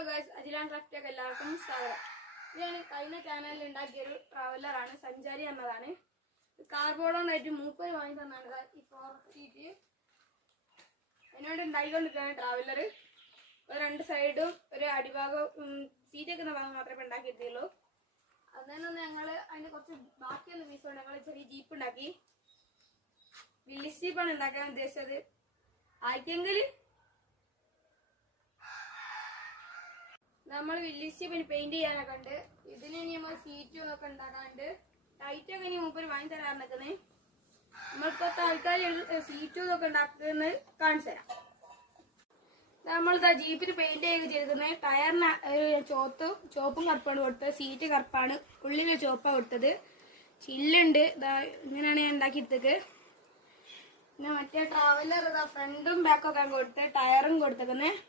Hello guys, അജിലാൻ ക്രാഫ്റ്റിലേക്ക് എല്ലാവർക്കും സ്വാഗതം. ഇതാണ് കഴിഞ്ഞ ചാനലിൽ ഉണ്ടാക്കിയൊരു ട്രാവലറാണ്, സഞ്ചാരി എന്നതാണ്. കാർബോർഡോണായിട്ട് മൂപ്പര് വാങ്ങി തന്നാണ് ഈ ഫോർച്ചീറ്റ്. എന്നോട് ഉണ്ടാക്കിക്കൊണ്ടിരിക്കുകയാണ് ട്രാവലർ. രണ്ട് സൈഡും ഒരു അടിഭാഗം സീറ്റൊക്കെ ഭാഗം മാത്രമേ ഉണ്ടാക്കിയിട്ടുള്ളൂ. അതിൽ ഞങ്ങൾ അതിൻ്റെ കുറച്ച് ബാക്കിയുള്ള പീസുകൊണ്ട് ഞങ്ങൾ ചെറിയ ജീപ്പ് ഉണ്ടാക്കി. വില്ലേജ് ജീപ്പാണ് ഉണ്ടാക്കാൻ ഉദ്ദേശിച്ചത്. ആർക്കെങ്കിൽ നമ്മൾ വില്ലേജ് ജീപ്പിന് പെയിന്റ് ചെയ്യാനൊക്കെ ഉണ്ട്. ഇതിന് ഇനി നമ്മൾ സീറ്റും ഒക്കെ ഉണ്ടാക്കാണ്ട് ടൈറ്റൊക്കെ ഇനി മൂപ്പര് വാങ്ങി തരാൻ നിൽക്കുന്നത്. നമ്മളിപ്പോ തൽക്കാലം സീറ്റും ഇതൊക്കെ ഉണ്ടാക്കുന്നത് കാണിച്ചു തരാം. നമ്മളിതാ ജീപ്പിന് പെയിന്റ് ചെയ്തിരിക്കുന്നത്. ടയറിന് ചുവപ്പും കറുപ്പാണ് കൊടുത്തത്. സീറ്റ് കറുപ്പാണ്, ഉള്ളിൽ ചുവപ്പാണ് കൊടുത്തത്. ചില്ലുണ്ട്, ഇതാ ഇങ്ങനെയാണ് ഞാൻ ഉണ്ടാക്കിയെടുത്തത്. പിന്നെ മറ്റേ ട്രാവലർ ഇതാ ഫ്രണ്ടും ബാക്കും ഒക്കെ കൊടുത്ത് ടയറും കൊടുത്തേക്കുന്നത്.